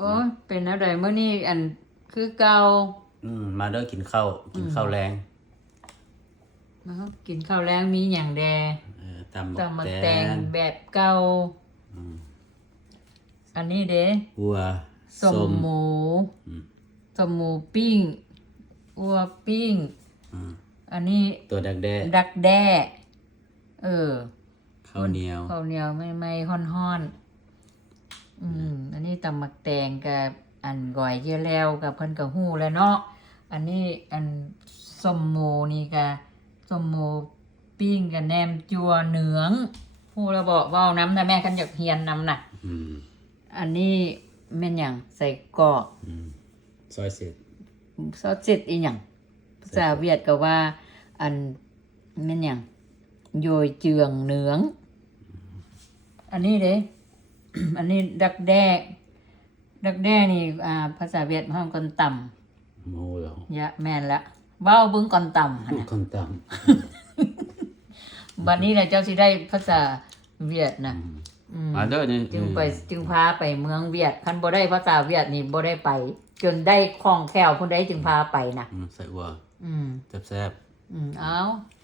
โอ้ยเป็นอะไรเมื่อนี้อันคือเก่ามาเด้อกินข้าวแรง กินข้าวแรงมีอย่างแดตำตำมักแต แต ง ง แบบเก่าอันนี้เด้ วัว สมหมูสมหมูปิ้งอัวปิ้งอันนี้ ตัวดักแด้ ดักแด้ข้าวเหนียว ข้าวเหนียวไม่ฮ้อนอันนี้ตำมักแตงกับอันก่อยเยี่ยแล้วกับเพิ่นกับหู้แล้วเนาะอันนี้อันสมหมูนี่กะสมหมูปิ้งกับแหนมจัวเหนืองหู้แล้วบอกว่าน้ำแต่แม่กันอยากเฮียนน้ำน่ะอันนี้แม่นหยังใส่กรอกซอยเสร็จ ซอสเจ็ดอีหยังภาษาเวียดก็ว่าอันแม่นหยังโยยเจืองเหนืองอันนี้เด้ อันนี้ดักแด้นี่ภาษาเวียดห้องคนต่ำ โมเหรอย ะแม่นละเว้าเบิ่งก่อนต่ำหั่นน่ะ คนต บัดนี้แหละเจ้าสิได้ภาษาเวียดน่ะ ำมาเด้อนี่ จึงพาไปเมืองเวียดคันบ่ได้ภาษาเวียดนี่บ่ได้ไป จนได้คล่องแคล่วผู้ใดจึงพาไปน่ะ ใส่วัวแซ่บ เอา ๆ